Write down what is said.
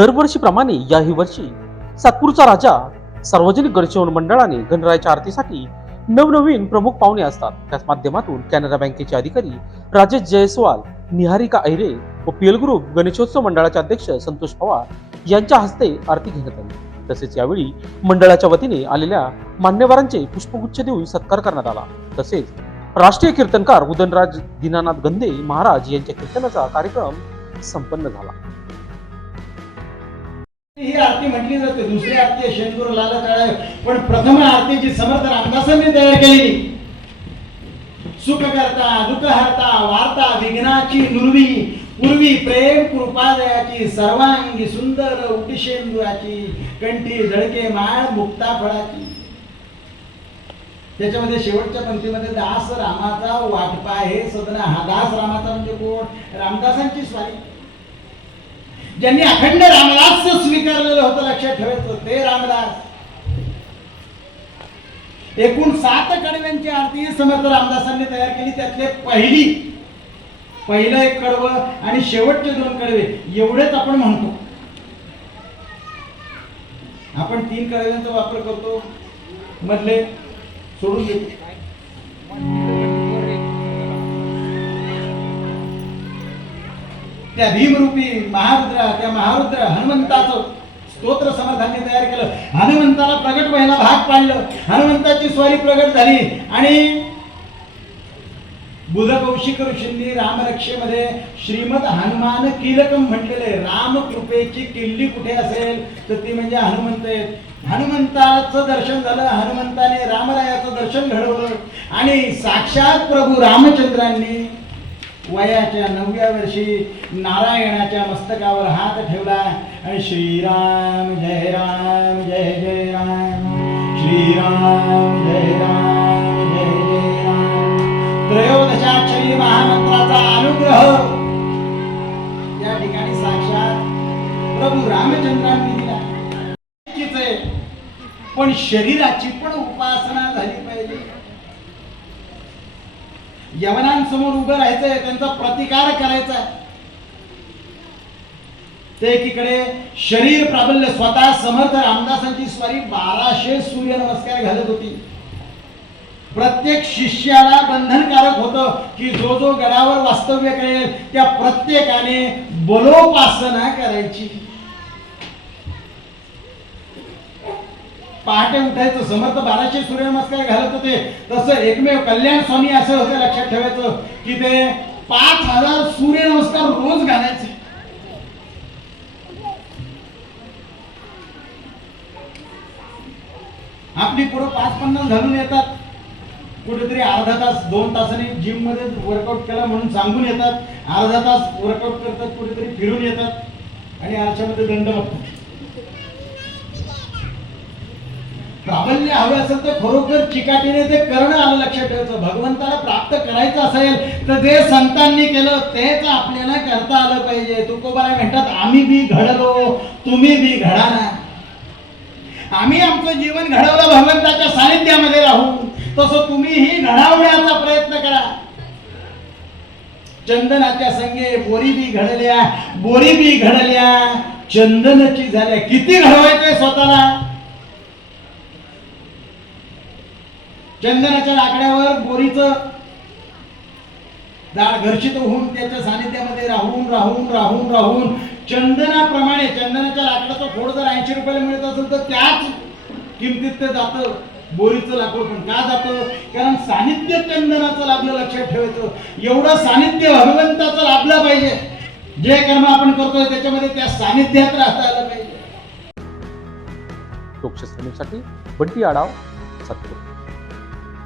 दरवर्षीप्रमाणे याही वर्षी सातपूरचा राजा सार्वजनिक गणेशोत्सव मंडळाने गणरायाच्या आरतीसाठी नवनवीन प्रमुख पाहुणे असतात. त्याच माध्यमातून कॅनरा बँकेचे अधिकारी राजेश जयस्वाल निहारिका ऐरे व पीएल ग्रुप गणेशोत्सव मंडळाचे अध्यक्ष संतोष पवार यांच्या हस्ते आरती घेण्यात आली. तसेच यावेळी मंडळाच्या वतीने आलेल्या मान्यवरांचे पुष्पगुच्छ देऊन सत्कार करण्यात आला. तसेच राष्ट्रीय कीर्तनकार उदनराज दीनानाथ गंदे महाराज यांच्या कीर्तनाचा कार्यक्रम संपन्न झाला. ही आरती म्हटली जाते. दुसरी आरती शेणगुरु लाल काळ पण प्रथम आरतीची समर्थ रामदासांनी तयार केली सुख करता दुःख हरता वार्ता विघ्नाची नुरवी. पूर्वी प्रेम कृपादयाची सर्वांगी सुंदर उटिशेंदुराची कंठी झळके माळ मुक्ता फळाची. त्याच्यामध्ये शेवटच्या पंक्तीमध्ये दास रामाचा वाटपा हे सदना हा दास रामाचा म्हणजे कोण? रामदासांची स्वारी. ज्यांनी अखंड रामदास स्वीकारलेलं होतं लक्षात ठेवायचं ते रामदास. एकूण सात कडव्यांची आरती समर्थ रामदासांनी तयार केली. त्यातले पहिली पहिलं एक कडवं आणि शेवटचे दोन कडवे एवढेच आपण म्हणतो. आपण तीन कडव्यांचा वापर करतो. मधले सोडून देतो. त्या भीमरूपी महारुद्र त्या महारुद्र हनुमंताचं स्तोत्र समर्थांनी तयार केलं. हनुमंताला प्रगट व्हायला भाग पाडलं. हनुमंताची स्वारी प्रगट झाली. आणि बुधकौशिक ऋषींनी रामरक्षेमध्ये श्रीमद हनुमान किलकम म्हटलेले राम कृपेची किल्ली कुठे असेल? तर ती म्हणजे हनुमंत आहेत. हनुमंताचं दर्शन झालं. हनुमंताने रामरायाचं दर्शन घडवलं. आणि साक्षात प्रभू रामचंद्रांनी वयाच्या नवव्या वर्षी नारायणाच्या मस्तकावर हात ठेवला आणि श्रीराम जय राम जय जय राम. श्रीराम जय राम जय जय राम. त्रयोदशाक्षरी महामंत्राचा अनुग्रह. या ठिकाणी साक्षात प्रभू रामचंद्रांनी दिला. पण शरीराची पण उपासना झाली. यवनांसमोर उभं राहायचंय त्यांचा प्रतिकार करायचा ते एकीकडे शरीर प्राबल्य स्वतः समर्थ रामदासांची स्वारी बाराशे सूर्य नमस्कार घालत होती. प्रत्येक शिष्याला बंधनकारक होतं की जो जो गडावर वास्तव्य करेल त्या प्रत्येकाने बलोपासना करायची. पहाटे उठायचं. समर्थ बाराशे सूर्यनमस्कार घालत होते. तसं एकमेव कल्याण स्वामी असं होतं लक्षात ठेवायचं की ते पाच हजार सूर्यनमस्कार रोज घालायचे. आपली पुढं पाच पन्नास घालून येतात. कुठेतरी अर्धा तास दोन तासांनी जिममध्ये वर्कआउट केला म्हणून सांगून येतात. अर्धा तास वर्कआउट करतात कुठेतरी फिरून येतात. आणि आरशामध्ये दंड बघतात. प्राबल्य हवे असेल तर खरोखर चिकाटीने ते करणं आलं लक्षात ठेवायचं भगवंताला प्राप्त करायचं असेल तर जे संतांनी केलं तेच आपल्याला करता आलं पाहिजे. तुकोबाला म्हणतात आम्ही बी घडलो तुम्ही बी घडा ना. आम्ही आमचं जीवन घडवलं भगवंताच्या सानिध्यामध्ये राहून. तसं तुम्हीही घडवण्याचा प्रयत्न करा. चंदनाच्या संगे बोरी बी घडल्या बोरी बी घडल्या. चंदनची झाल्या. किती घडवायचंय स्वतःला? चंदनाच्या लाकड्यावर बोरीचं झाड घर्षित होऊन त्याच्या सानिध्यामध्ये राहून राहून राहून राहून चंदनाप्रमाणे चंदनाच्या लाकडाचं फोड जर ऐंशी रुपयाला मिळत असेल तर त्याच किमतीत ते जातं बोरीचं लाकूड पण. का जातं? कारण सानिध्य चंदनाचं लाभलं लक्षात ठेवायचं. एवढं सानिध्य भगवंताचं लाभलं पाहिजे. जे कर्म आपण करतोय त्याच्यामध्ये त्या सानिध्यात राहता आलं पाहिजे लोकशास्त्रीसाठी बंटी आडाव सत्य